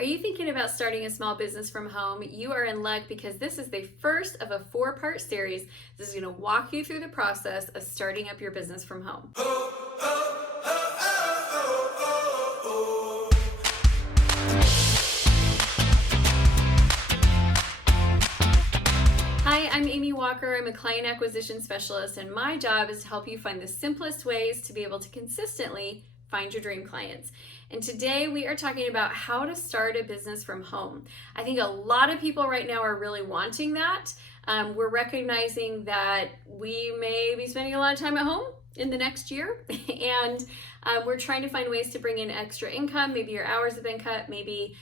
Are you thinking about starting a small business from home? You are in luck because this is the first of a 4-part series. This is going to walk you through the process of starting up your business from home. Hi, I'm Amy Walker. I'm a client acquisition specialist, and my job is to help you find the simplest ways to be able to consistently find your dream clients. And today we are talking about how to start a business from home. I think a lot of people right now are really wanting that. We're recognizing that we may be spending a lot of time at home in the next year, and we're trying to find ways to bring in extra income. Maybe your hours have been cut, maybe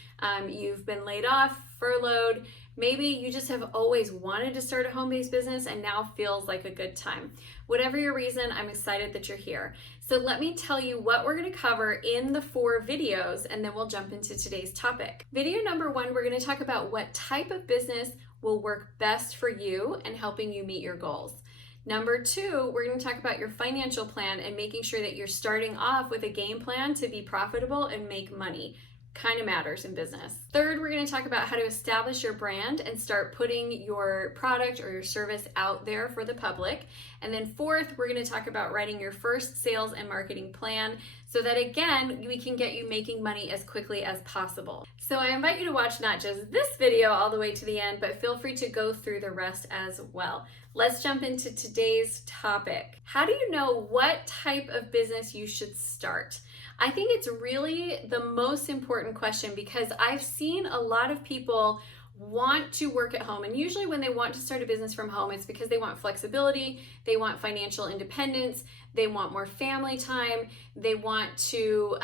you've been laid off, furloughed, maybe you just have always wanted to start a home-based business and now feels like a good time. Whatever your reason, I'm excited that you're here. So let me tell you what we're going to cover in the 4 videos, and then we'll jump into today's topic. Video number 1, we're going to talk about what type of business will work best for you and helping you meet your goals. Number 2, we're going to talk about your financial plan and making sure that you're starting off with a game plan to be profitable and make money. Kind of matters in business. Third, we're going to talk about how to establish your brand and start putting your product or your service out there for the public. And then fourth, we're going to talk about writing your first sales and marketing plan so that again, we can get you making money as quickly as possible. So I invite you to watch not just this video all the way to the end, but feel free to go through the rest as well. Let's jump into today's topic. How do you know what type of business you should start? I think it's really the most important question because I've seen a lot of people want to work at home, and usually when they want to start a business from home, it's because they want flexibility, they want financial independence, they want more family time, they want to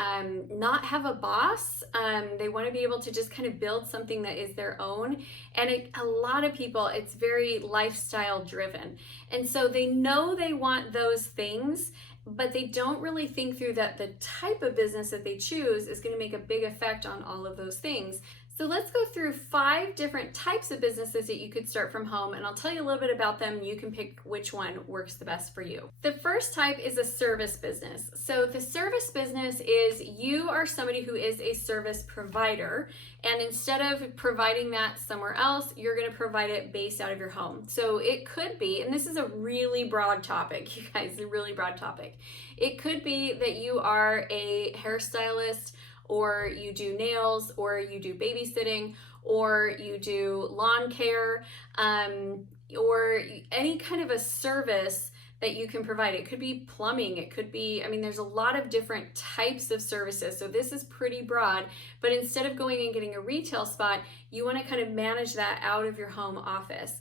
not have a boss, they want to be able to just kind of build something that is their own. And a lot of people, it's very lifestyle driven, and so they know they want those things, but they don't really think through that the type of business that they choose is going to make a big effect on all of those things. So let's go through 5 different types of businesses that you could start from home, and I'll tell you a little bit about them. You can pick which one works the best for you. The first type is a service business. So the service business is you are somebody who is a service provider, and instead of providing that somewhere else, you're going to provide it based out of your home. So it could be, and this is a really broad topic, you guys, a really broad topic. It could be that you are a hairstylist, or you do nails, or you do babysitting, or you do lawn care, or any kind of a service that you can provide. It could be plumbing, it could be, there's a lot of different types of services. So this is pretty broad, but instead of going and getting a retail spot, you want to kind of manage that out of your home office.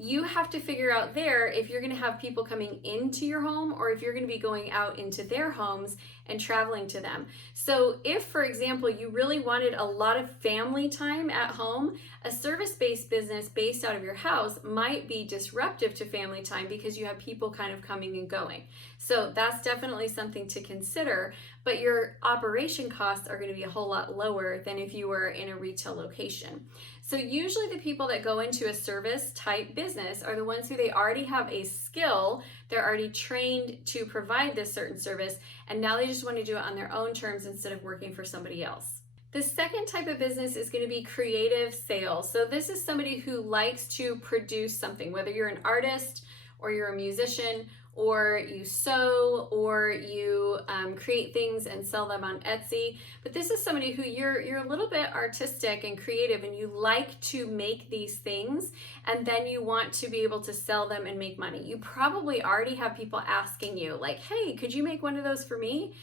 You have to figure out there if you're going to have people coming into your home or if you're going to be going out into their homes and traveling to them. So if, for example, you really wanted a lot of family time at home, a service-based business based out of your house might be disruptive to family time because you have people kind of coming and going. So that's definitely something to consider, but your operation costs are going to be a whole lot lower than if you were in a retail location. So usually the people that go into a service type business are the ones who they already have a skill, they're already trained to provide this certain service, and now they just want to do it on their own terms instead of working for somebody else. The second type of business is going to be creative sales. So this is somebody who likes to produce something, whether you're an artist or you're a musician, or you sew, or you create things and sell them on Etsy. But this is somebody who you're a little bit artistic and creative, and you like to make these things, and then you want to be able to sell them and make money. You probably already have people asking you, like, hey, could you make one of those for me?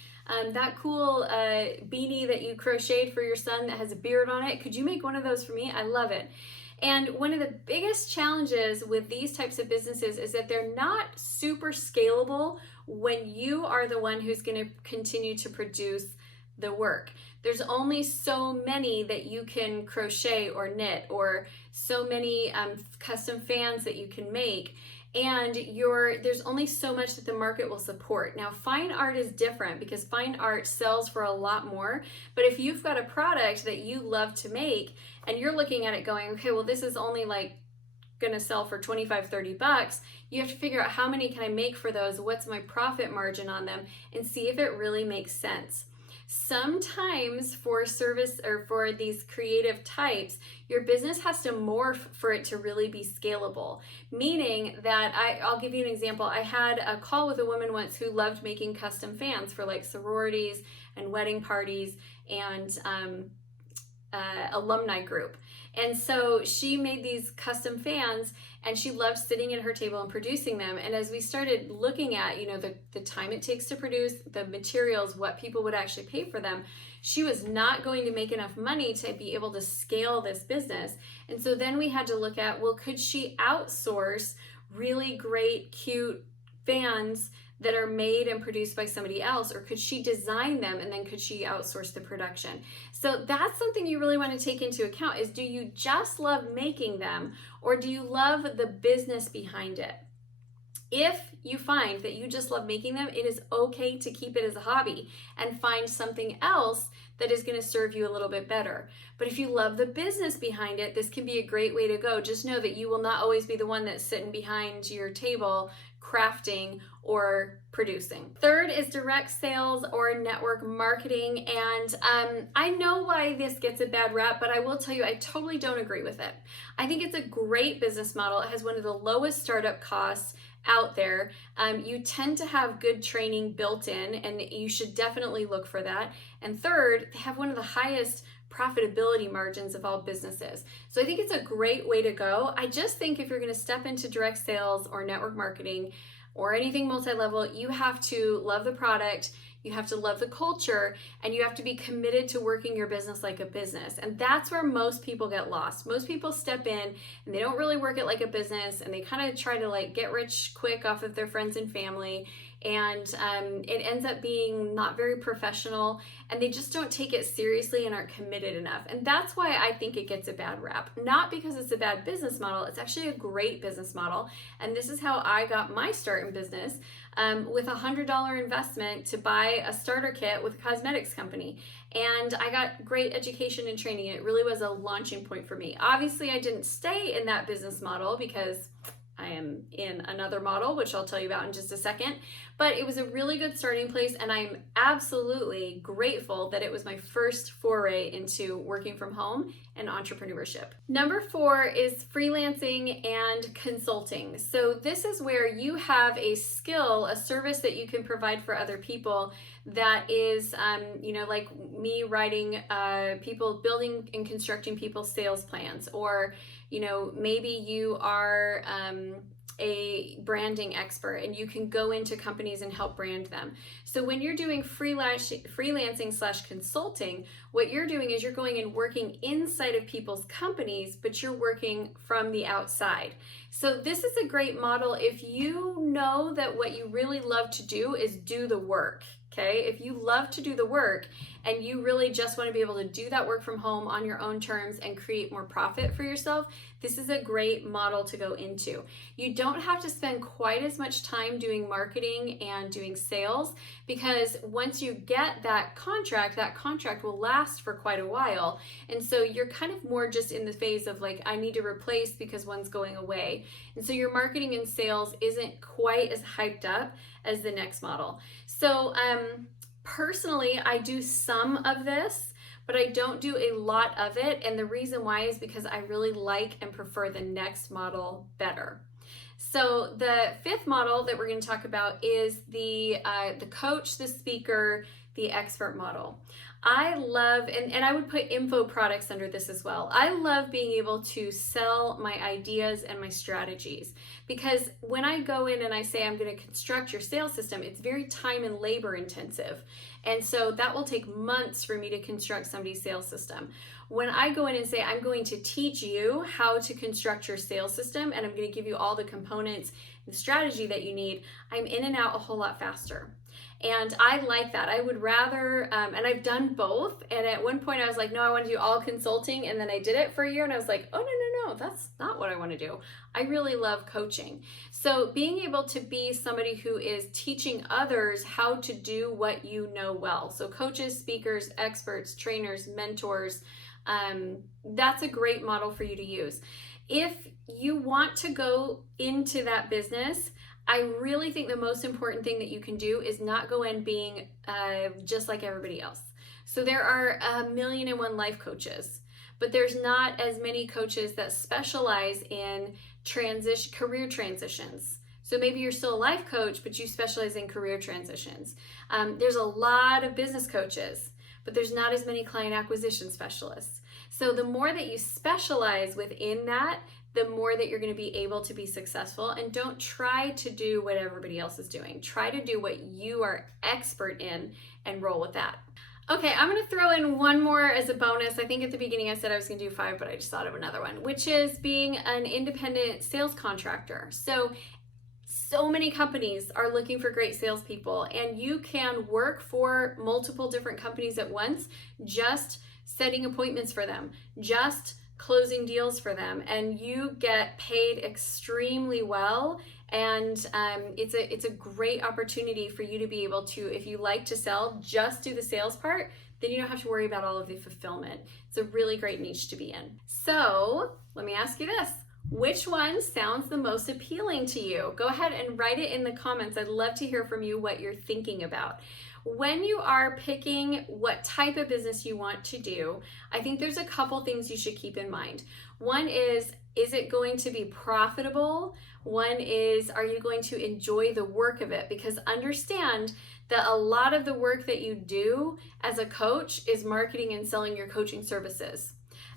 That cool beanie that you crocheted for your son that has a beard on it, could you make one of those for me? I love it. And one of the biggest challenges with these types of businesses is that they're not super scalable when you are the one who's going to continue to produce the work. There's only so many that you can crochet or knit, or so many custom fans that you can make. And there's only so much that the market will support. Now, fine art is different because fine art sells for a lot more. But if you've got a product that you love to make and you're looking at it going, okay, well, this is only like gonna sell for 25, 30 bucks, you have to figure out how many can I make for those, what's my profit margin on them, and see if it really makes sense. Sometimes for service or for these creative types, your business has to morph for it to really be scalable. Meaning that I'll give you an example. I had a call with a woman once who loved making custom fans for like sororities and wedding parties and alumni group. And so she made these custom fans and she loved sitting at her table and producing them. And as we started looking at, the time it takes to produce, the materials, what people would actually pay for them, she was not going to make enough money to be able to scale this business. And so then we had to look at, well, could she outsource really great, cute fans that are made and produced by somebody else, or could she design them and then could she outsource the production? So that's something you really want to take into account is, do you just love making them or do you love the business behind it? If you find that you just love making them, it is okay to keep it as a hobby and find something else that is going to serve you a little bit better. But if you love the business behind it, this can be a great way to go. Just know that you will not always be the one that's sitting behind your table crafting or producing. Third is direct sales or network marketing. And I know why this gets a bad rap, but I will tell you, I totally don't agree with it. I think it's a great business model. It has one of the lowest startup costs out there. You tend to have good training built in, and you should definitely look for that. And third, they have one of the highest profitability margins of all businesses. So I think it's a great way to go. I just think if you're going to step into direct sales or network marketing or anything multi-level, you have to love the product, you have to love the culture, and you have to be committed to working your business like a business. And that's where most people get lost. Most people step in and they don't really work it like a business, and they kind of try to like get rich quick off of their friends and family. And it ends up being not very professional, and they just don't take it seriously and aren't committed enough. And that's why I think it gets a bad rap. Not because it's a bad business model, it's actually a great business model. And this is how I got my start in business, with $100 investment to buy a starter kit with a cosmetics company. And I got great education and training, and it really was a launching point for me. Obviously, I didn't stay in that business model because I am in another model, which I'll tell you about in just a second, but it was a really good starting place, and I'm absolutely grateful that it was my first foray into working from home and entrepreneurship. Number 4 is freelancing and consulting. So this is where you have a skill, a service that you can provide for other people that is, like me writing people, building and constructing people's sales plans, or maybe you are a branding expert and you can go into companies and help brand them. So when you're doing freelancing / consulting, what you're doing is you're going and working inside of people's companies, but you're working from the outside. So this is a great model if you know that what you really love to do is do the work. Okay, if you love to do the work and you really just want to be able to do that work from home on your own terms and create more profit for yourself, this is a great model to go into. You don't have to spend quite as much time doing marketing and doing sales, because once you get that contract will last for quite a while. And so you're kind of more just in the phase of like, I need to replace because one's going away. And so your marketing and sales isn't quite as hyped up as the next model. So personally, I do some of this, but I don't do a lot of it. And the reason why is because I really like and prefer the next model better. So the 5th model that we're going to talk about is the coach, the speaker, the expert model. I love, and I would put info products under this as well. I love being able to sell my ideas and my strategies, because when I go in and I say I'm going to construct your sales system, it's very time and labor intensive. And so that will take months for me to construct somebody's sales system. When I go in and say I'm going to teach you how to construct your sales system and I'm going to give you all the components and strategy that you need, I'm in and out a whole lot faster. And I like that. I would rather, and I've done both. And at one point I was like, no, I want to do all consulting. And then I did it for a year and I was like, oh, no, that's not what I want to do. I really love coaching. So being able to be somebody who is teaching others how to do what you know well. So coaches, speakers, experts, trainers, mentors, that's a great model for you to use. If you want to go into that business, I really think the most important thing that you can do is not go in being just like everybody else. So there are 1,000,001 life coaches, but there's not as many coaches that specialize in career transitions. So maybe you're still a life coach, but you specialize in career transitions. There's a lot of business coaches, but there's not as many client acquisition specialists. So the more that you specialize within that, the more that you're going to be able to be successful. And don't try to do what everybody else is doing. Try to do what you are expert in and roll with that. Okay, I'm going to throw in one more as a bonus. I think at the beginning I said I was going to do 5, but I just thought of another one, which is being an independent sales contractor. So many companies are looking for great salespeople, and you can work for multiple different companies at once, just setting appointments for them, just closing deals for them, and you get paid extremely well. And it's a great opportunity for you to be able to, if you like to sell, just do the sales part, then you don't have to worry about all of the fulfillment. It's a really great niche to be in. So let me ask you this. Which one sounds the most appealing to you? Go ahead and write it in the comments. I'd love to hear from you what you're thinking about. When you are picking what type of business you want to do, I think there's a couple things you should keep in mind. One is it going to be profitable? One is, are you going to enjoy the work of it? Because understand that a lot of the work that you do as a coach is marketing and selling your coaching services.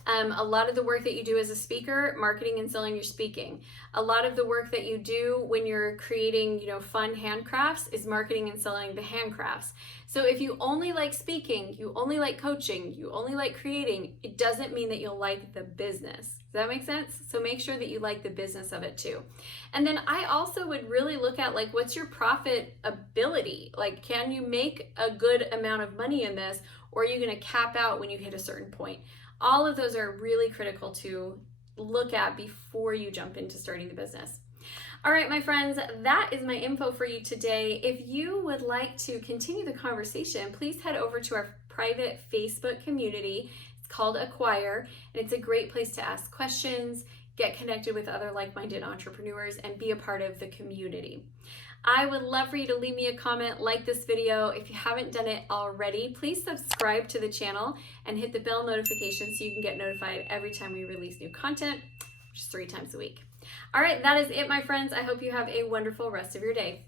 A lot of the work that you do as a speaker, marketing and selling your speaking. A lot of the work that you do when you're creating, fun handcrafts is marketing and selling the handcrafts. So if you only like speaking, you only like coaching, you only like creating, it doesn't mean that you'll like the business. Does that make sense? So make sure that you like the business of it too. And then I also would really look at what's your profitability? Can you make a good amount of money in this, or are you going to cap out when you hit a certain point? All of those are really critical to look at before you jump into starting the business. All right, my friends, that is my info for you today. If you would like to continue the conversation, please head over to our private Facebook community. It's called Acquire, and it's a great place to ask questions, get connected with other like-minded entrepreneurs, and be a part of the community. I would love for you to leave me a comment, like this video. If you haven't done it already, please subscribe to the channel and hit the bell notification so you can get notified every time we release new content, which is 3 times a week. All right, that is it, my friends. I hope you have a wonderful rest of your day.